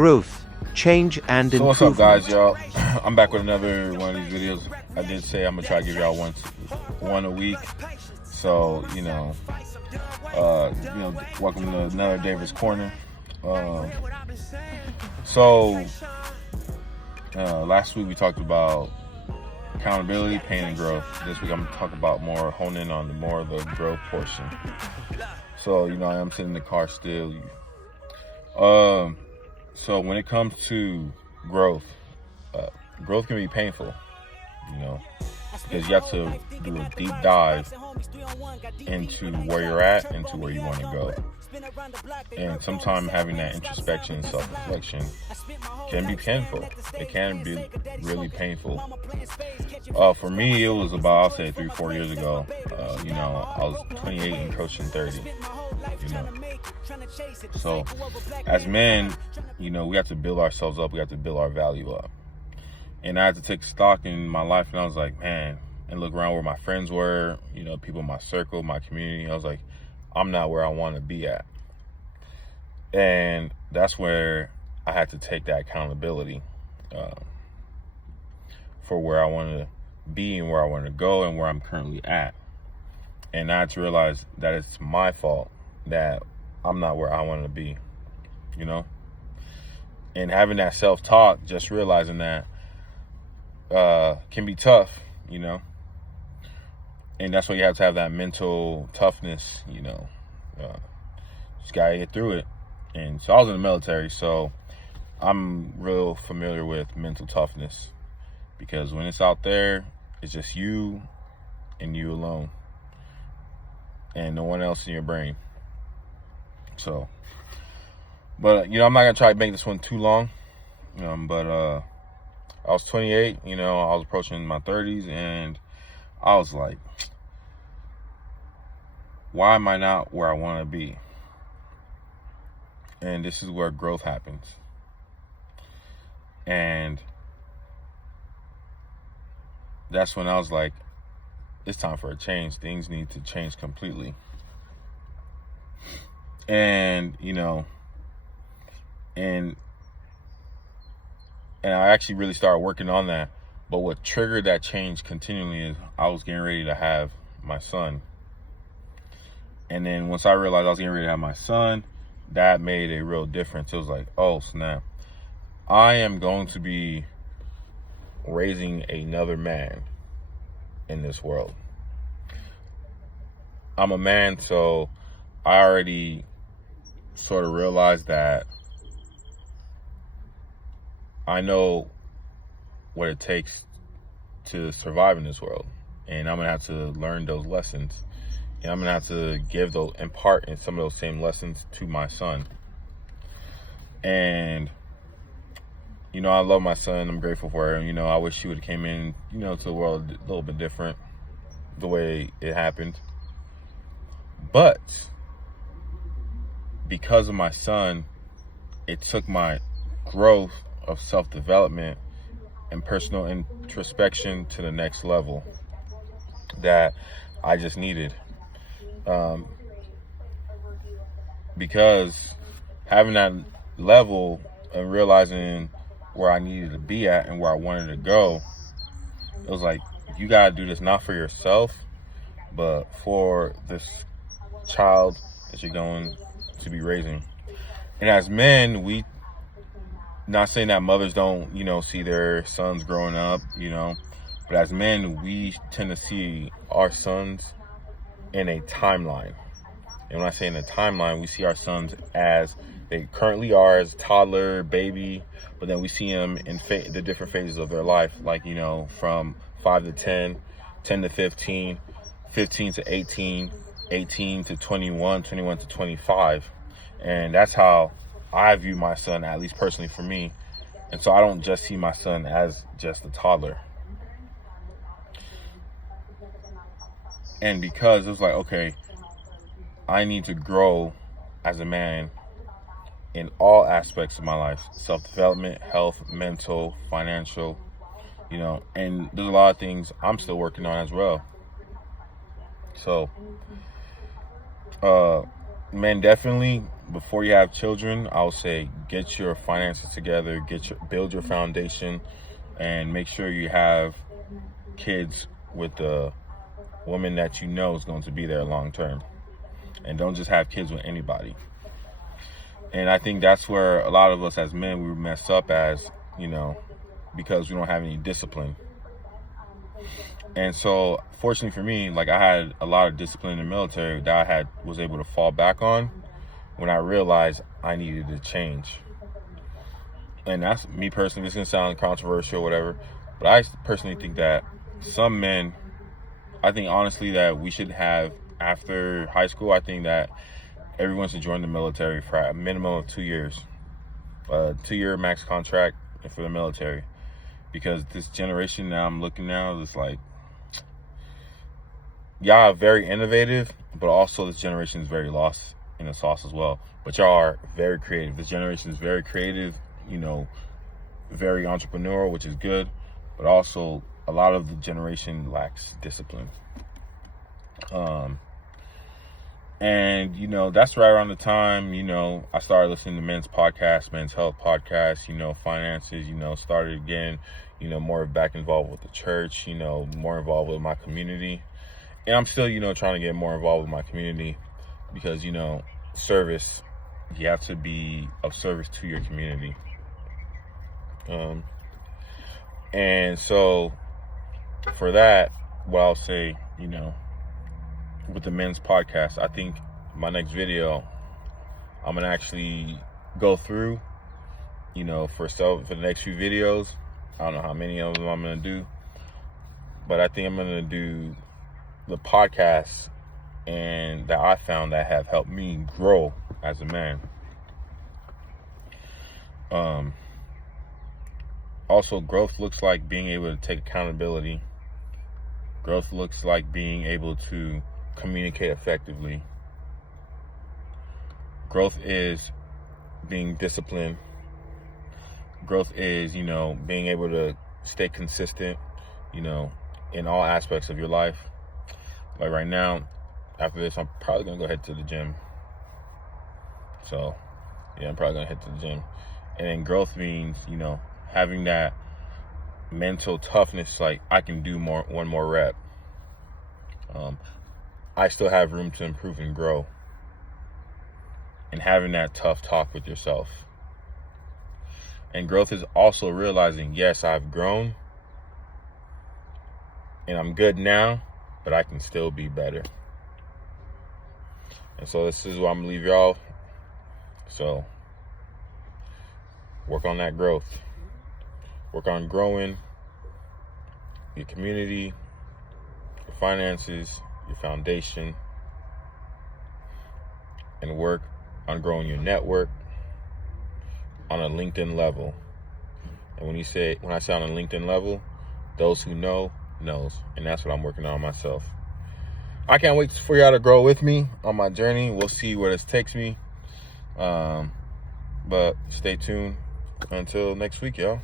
growth, change, and So what's up, improvement. guys, y'all? I'm back with another one of these videos. I did say I'm gonna try to give y'all one a week. So welcome to another David's Corner. Last week we talked about accountability, pain, and growth. This week I'm gonna talk about hone in on more of the growth portion. So I am sitting in the car still. So when it comes to growth, growth can be painful, because you have to do a deep dive into where you're at, into where you want to go. And sometimes having that introspection and self-reflection can be painful. It can be really painful. For me, it was about, I'll say 3-4 years ago. I was 28 and approaching 30. So as men, we have to build ourselves up. We have to build our value up. And I had to take stock in my life, and I was like, man, and look around where my friends were, people in my circle, my community. I was like, I'm not where I want to be at. And that's where I had to take that accountability for where I want to be and where I want to go and where I'm currently at. And I had to realize that it's my fault that I'm not where I want to be, And having that self-talk, just realizing that can be tough, And that's why you have to have that mental toughness, Just gotta get through it. And so I was in the military, so I'm real familiar with mental toughness, because when it's out there, it's just you and you alone, and no one else in your brain. So, but I'm not gonna try to make this one too long. But I was 28. I was approaching my 30s, and I was like, why am I not where I want to be? And this is where growth happens. And that's when I was like, it's time for a change. Things need to change completely. And and I actually really started working on that. But what triggered that change continually is I was getting ready to have my son. And then once I realized I was getting ready to have my son, that made a real difference. It was like, oh snap, I am going to be raising another man in this world. I'm a man, so I already sort of realized that I know what it takes to survive in this world, and I'm gonna have to learn those lessons, and I'm gonna have to impart in some of those same lessons to my son. And I love my son. I'm grateful for her. I wish she would have came in, to the world a little bit different, the way it happened. But because of my son, it took my growth of self-development and personal introspection to the next level that I just needed. Because having that level and realizing where I needed to be at and where I wanted to go, it was like, you gotta do this not for yourself, but for this child that you're going to be raising. And as men, we, not saying that mothers don't, see their sons growing up, but as men, we tend to see our sons in a timeline. And when I say in a timeline, we see our sons as they currently are, as toddler, baby, but then we see them in the different phases of their life, like, from 5 to 10, 10 to 15, 15 to 18, 18 to 21, 21 to 25. And that's how I view my son, at least personally for me. And so I don't just see my son as just a toddler. And because it was like, okay, I need to grow as a man in all aspects of my life: self-development, health, mental, financial, and there's a lot of things I'm still working on as well. So men, definitely before you have children, I'll say get your finances together, build your foundation, and make sure you have kids with the woman that you know is going to be there long term. And don't just have kids with anybody. And I think that's where a lot of us as men, we mess up as, because we don't have any discipline. And so fortunately for me, like, I had a lot of discipline in the military that I was able to fall back on when I realized I needed to change. And that's me personally. This is going to sound controversial or whatever, but I personally think that some men, I think honestly that we should have, after high school, I think that everyone should join the military for a minimum of 2 years. 2-year max contract for the military. Because this generation now I'm looking now, it's like, y'all are very innovative, but also this generation is very lost in the sauce as well. But y'all are very creative. This generation is very creative, very entrepreneurial, which is good. But also, a lot of the generation lacks discipline. And, that's right around the time, I started listening to men's podcasts, men's health podcasts, finances, started again, more back involved with the church, more involved with my community. And I'm still, trying to get more involved with my community because, service, you have to be of service to your community. And so for that, what I'll say, with the men's podcast, I think my next video, I'm going to actually go through, for the next few videos. I don't know how many of them I'm going to do, but I think I'm going to do the podcasts and that I found that have helped me grow as a man. Also, growth looks like being able to take accountability. Growth looks like being able to communicate effectively. Growth is being disciplined. Growth is, being able to stay consistent, in all aspects of your life. Like right now, after this, I'm probably going to go head to the gym. So, yeah, I'm probably going to head to the gym. And then growth means, having that mental toughness, like I can do one more rep. I still have room to improve and grow. And having that tough talk with yourself. And growth is also realizing, yes, I've grown and I'm good now, but I can still be better. And so this is what I'm gonna leave y'all. So work on that growth. Work on growing your community, your finances, your foundation, and work on growing your network on a LinkedIn level. And when I say on a LinkedIn level, those who know knows, and that's what I'm working on myself. I can't wait for y'all to grow with me on my journey. We'll see where this takes me. But stay tuned until next week, y'all.